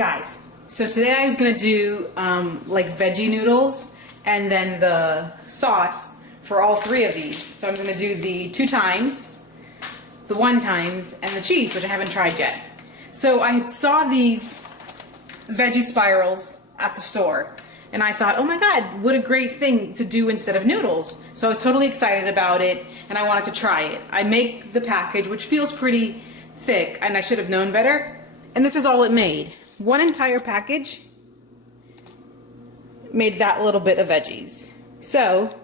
Guys, so today I was gonna do like veggie noodles and then the sauce for all three of these. So I'm gonna do the 2 times, the 1 times, and the cheese, which I haven't tried yet. So I saw these veggie spirals at the store and I thought, oh my God, what a great thing to do instead of noodles. So I was totally excited about it and I wanted to try it. I make the package, which feels pretty thick, and I should have known better. And this is all it made. 1 entire package made that little bit of veggies. So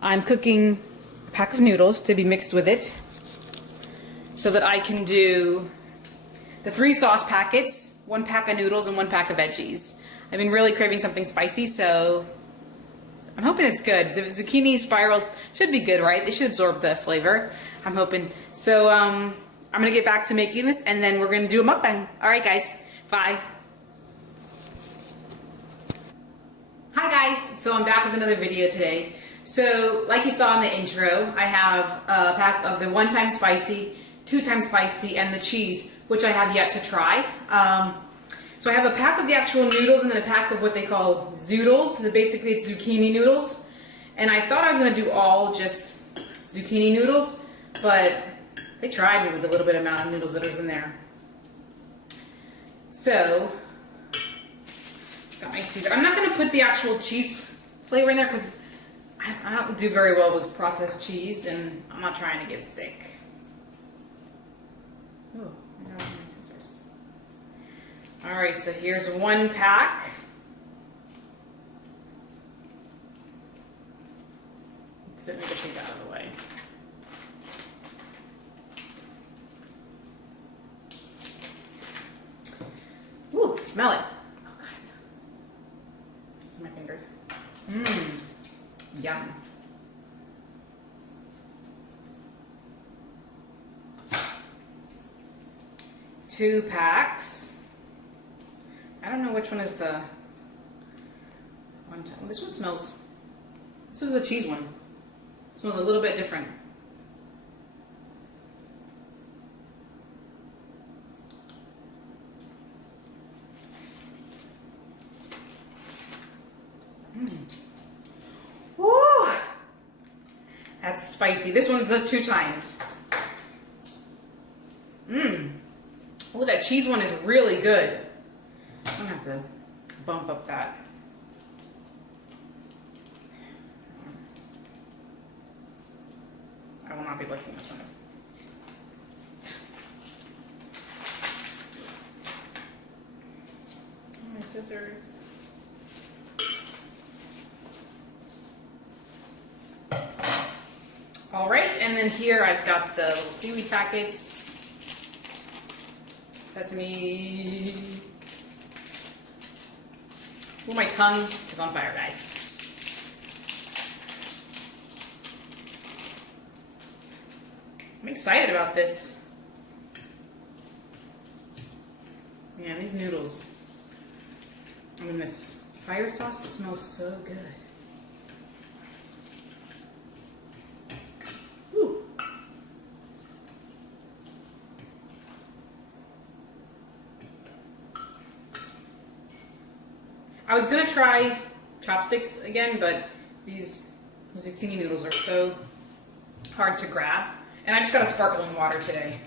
I'm cooking a pack of noodles to be mixed with it so that I can do the 3 sauce packets, 1 pack of noodles and 1 pack of veggies. I've been really craving something spicy, so I'm hoping it's good. The zucchini spirals should be good, right? They should absorb the flavor, I'm hoping. So I'm gonna get back to making this and then we're gonna do a mukbang. All right, guys, bye. Hi guys, so I'm back with another video today. So like you saw in the intro, I have a pack of the 1 time spicy, 2 times spicy, and the cheese, which I have yet to try. So I have a pack of the actual noodles and then a pack of what they call zoodles. So basically it's zucchini noodles. And I thought I was gonna do all just zucchini noodles, but they tried me with the little bit amount of noodles that was in there. So, got my Caesar. I'm not gonna put the actual cheese flavor in there because I don't do very well with processed cheese and I'm not trying to get sick. Oh, I don't have my scissors. All right, so here's 1 pack. Let me get these out of the way. Ooh, smell it. Oh God. It's in my fingers. Mmm. Yum. Two packs. I don't know which one is the one. This one smells. This is the cheese one. It smells a little bit different. Woo! That's spicy. This one's the 2 times. Oh, that cheese one is really good. I'm gonna have to bump up that. I will not be licking this one. My scissors. All right, and then here I've got the little seaweed packets. Sesame. Oh, my tongue is on fire, guys. I'm excited about this. Man, these noodles. I mean, this fire sauce smells so good. Ooh. I was gonna try chopsticks again, but these zucchini noodles are so hard to grab. And I just got a sparkling water today.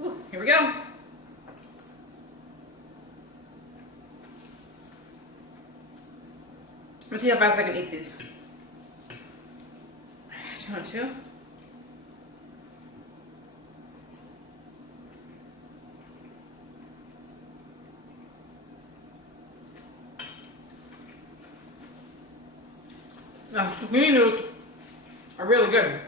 Ooh, here we go. Let's see how fast I can eat these. 2 on 2. Zucchini noodles are really good.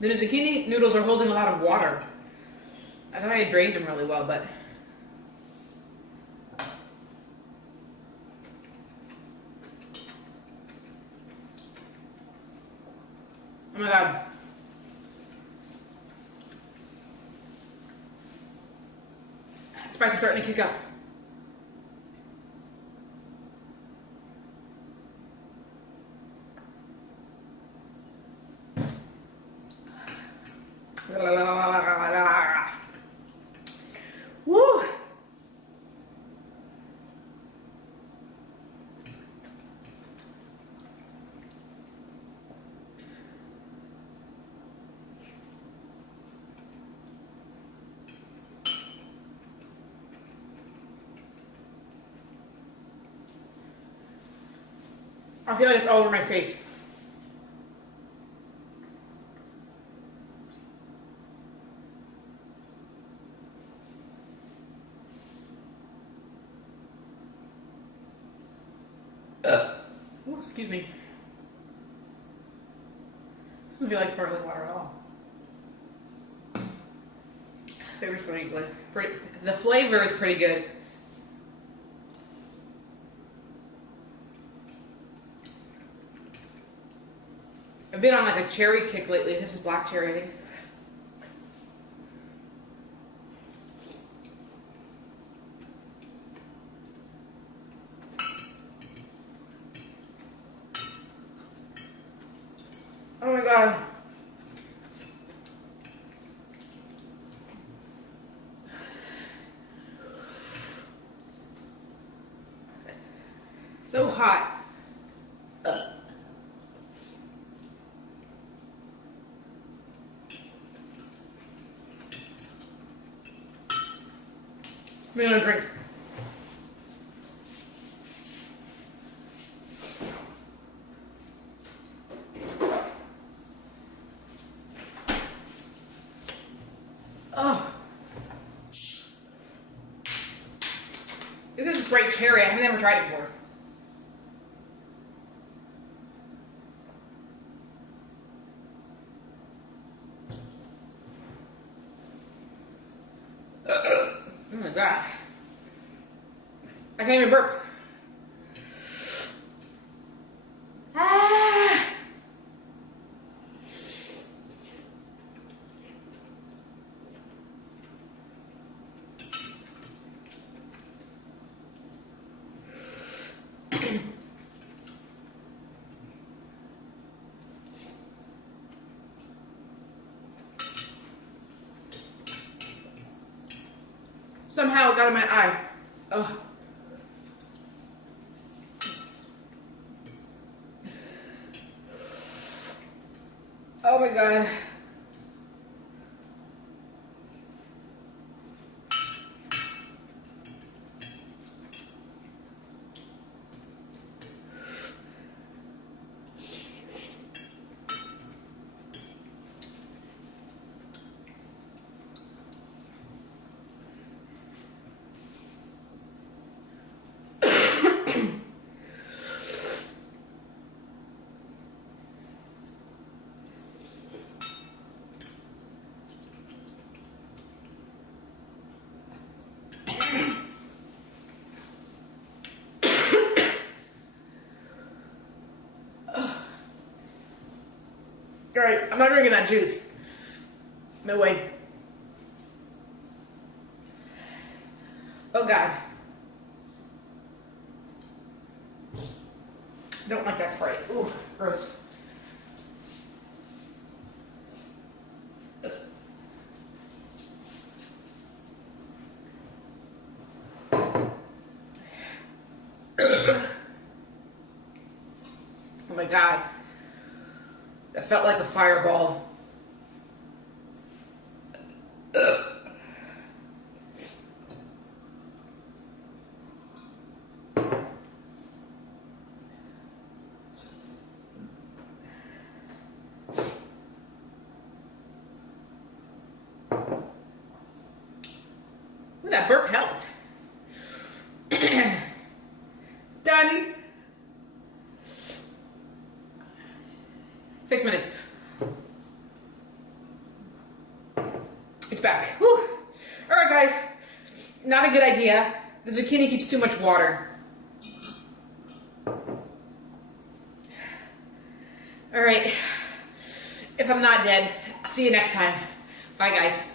The zucchini noodles are holding a lot of water. I thought I had drained them really well, but... Oh my god. Spice is starting to kick up. Woo! I feel like it's all over my face. Ooh, excuse me. Doesn't feel like sparkling water at all. Flavor's pretty good. The flavor is pretty good. I've been on like a cherry kick lately. This is black cherry, I think. Oh my god. So hot. I'm gonna drink. Oh. This is bright cherry. I've never tried it before. Oh my god. I can't even burp. Ah. Somehow it got in my eye. Ugh. Oh my god. Alright, I'm not drinking that juice. No way. Oh god. Don't like that Sprite. Ooh, gross. Oh my god. That felt like a fireball. Ooh, that burp helped. Done. 6 minutes. It's back. Whew. All right, guys. Not a good idea. The zucchini keeps too much water. All right. If I'm not dead, I'll see you next time. Bye, guys.